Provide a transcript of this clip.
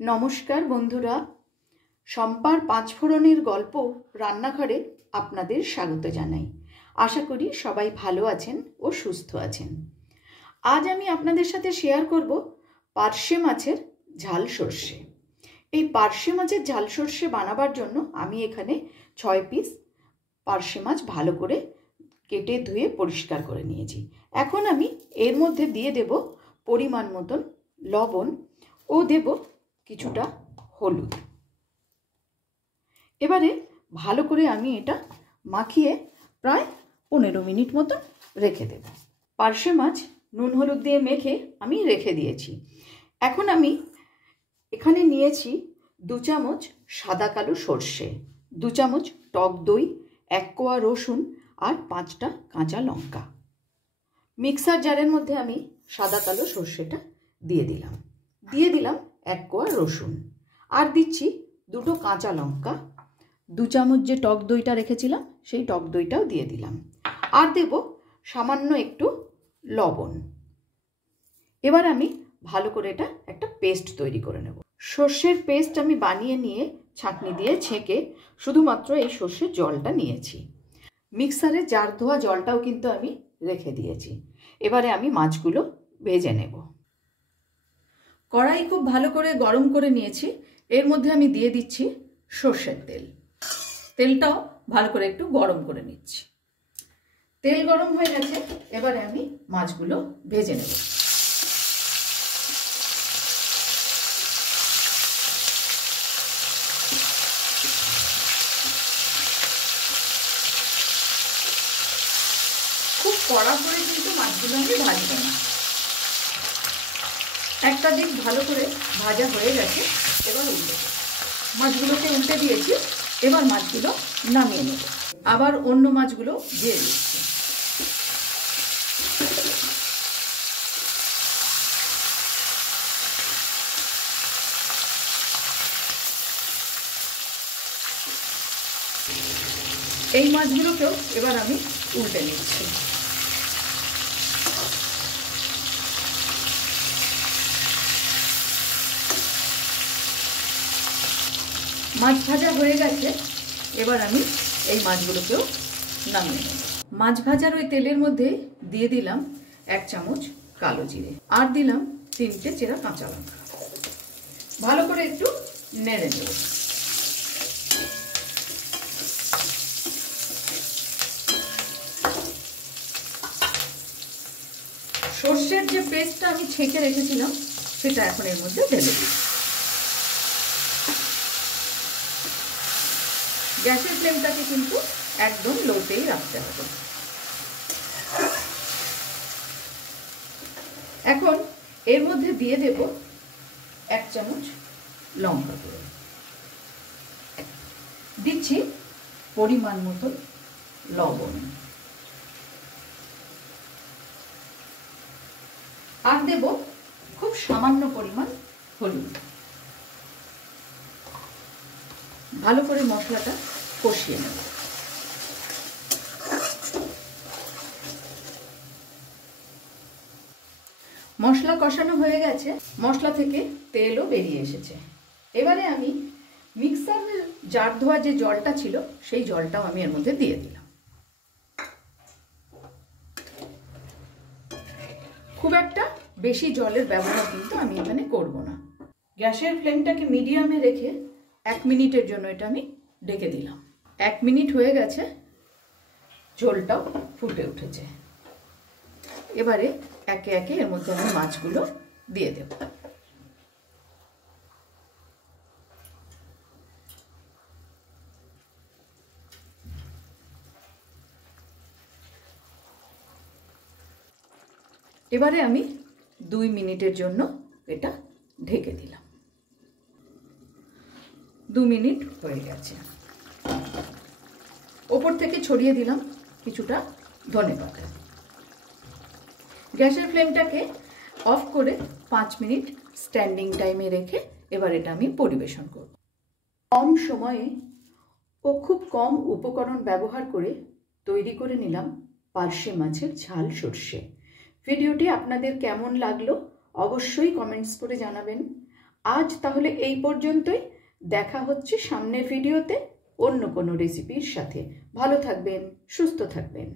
নমস্কার বন্ধুরা, শম্পার পাঁচফোড়নের গল্প রান্নাঘরে আপনাদের স্বাগত জানাই। আশা করি সবাই ভালো আছেন ও সুস্থ আছেন। আজ আমি আপনাদের সাথে শেয়ার করব পার্শে মাছের ঝাল সর্ষে। এই পার্শে মাছের ঝাল সর্ষে বানাবার জন্য আমি এখানে 6 পিস পার্শে মাছ ভালো করে কেটে ধুয়ে পরিষ্কার করে নিয়েছি। এখন আমি এর মধ্যে দিয়ে দেব পরিমাণ মতন লবণ ও দেব কিছুটা হলুদ। এবারে ভালো করে আমি এটা মাখিয়ে প্রায় 15 মিনিট মতন রেখে দেব। পার্শে মাছ নুন হলুদ দিয়ে মেখে আমি রেখে দিয়েছি। এখন আমি এখানে নিয়েছি 2 চামচ সাদা কালো সর্ষে, 2 চামচ টক দই, 1 কোয়া রসুন আর 5টা কাঁচা লঙ্কা। মিক্সার জারের মধ্যে আমি সাদা কালো সর্ষেটা দিয়ে দিলাম 1 কোয়া রসুন, আর দিচ্ছি 2টো কাঁচা লঙ্কা, 2 চামচ যে টক দইটা রেখেছিলাম সেই টক দইটাও দিয়ে দিলাম, আর দেব সামান্য একটু লবণ। এবার আমি ভালো করে এটা একটা পেস্ট তৈরি করে নেব। সর্ষের পেস্ট আমি বানিয়ে নিয়ে ছাঁকনি দিয়ে ছেঁকে শুধুমাত্র এই সর্ষের জলটা নিয়েছি। মিক্সারে জার ধোয়া জলটাও কিন্তু আমি রেখে দিয়েছি। এবারে আমি মাছগুলো ভেজে নেব। কড়াই খুব ভালো করে গরম করে নিয়েছি। এর মধ্যে আমি দিয়ে দিচ্ছি সর্ষের তেল। তেলটাও ভালো করে একটু গরম করে নিচ্ছি। তেল গরম হয়ে গেছে, এবারে আমি মাছগুলো ভেজে নেব। খুব কড়া করে কিন্তু মাছগুলো আমি ভাজবো না। একটা দিক ভালো করে ভাজা হয়ে গেছে, এবার মাছগুলোকে উল্টে দিয়েছি। এবার মাছগুলো নামিয়ে নেব। আবার অন্য মাছগুলো দিয়ে দিচ্ছি। এই মাছগুলোকেও এবার আমি উল্টে নিচ্ছি। মাছ ভাজা হয়ে গেছে, এবার আমি এই মাছগুলোকেও নামিয়ে নেব। মাছ ভাজার ওই তেলের মধ্যে দিয়ে দিলাম 1 চামচ কালো জিরে, আর দিলাম 3টে চেরা কাঁচা লঙ্কা। ভালো করে একটু নেড়ে নেব। সর্ষের যে পেস্টটা আমি ছেঁকে রেখেছিলাম সেটা এখন এর মধ্যে ঢেলে দিই। গ্যাসের ফ্লেমটাকে কিন্তু একদম লোতেই রাখতে হবে। এখন এর মধ্যে দিয়ে দেব 1 চামচ লঙ্কা গুঁড়ো, দিচ্ছি পরিমাণ মতো লবণ, আর দেব খুব সামান্য পরিমাণ হলুদ। ভালো করে মশলাটা কষিয়ে নেব। মশলা কষানো হয়ে গেছে, মশলা থেকে তেলও বেরিয়ে এসেছে। এবারে আমি মিক্সারের জার ধোয়া যে জলটা ছিল সেই জলটাও আমি এর মধ্যে দিয়ে দিলাম। খুব একটা বেশি জলের ব্যবহার কিন্তু আমি এখানে করব না। গ্যাসের ফ্লেমটাকে মিডিয়ামে রেখে 1 মিনিটের জন্য এটা আমি ঢেকে দিলাম। 1 মিনিট হয়ে গেছে, ঝোলটাও ফুটে উঠেছে। এবারে একে একে এর মধ্যে আমি মাছগুলো দিয়ে দেব। এবারে আমি 2 মিনিটের জন্য এটা ঢেকে দিলাম। 2 মিনিট হয়ে গেছে। ওপর থেকে ছড়িয়ে দিলাম কিছুটা ধনেপাতা। গ্যাসের ফ্লেমটাকে অফ করে 5 মিনিট স্ট্যান্ডিং টাইমে রেখে এবার এটা আমি পরিবেশন করব। কম সময়ে ও খুব কম উপকরণ ব্যবহার করে তৈরি করে নিলাম পার্শে মাছের ঝাল সর্ষে। ভিডিওটি আপনাদের কেমন লাগলো অবশ্যই কমেন্টস করে জানাবেন। আজ তাহলে এই পর্যন্তই। দেখা হচ্ছে সামনের ভিডিওতে অন্য কোনো রেসিপির সাথে। ভালো থাকবেন, সুস্থ থাকবেন।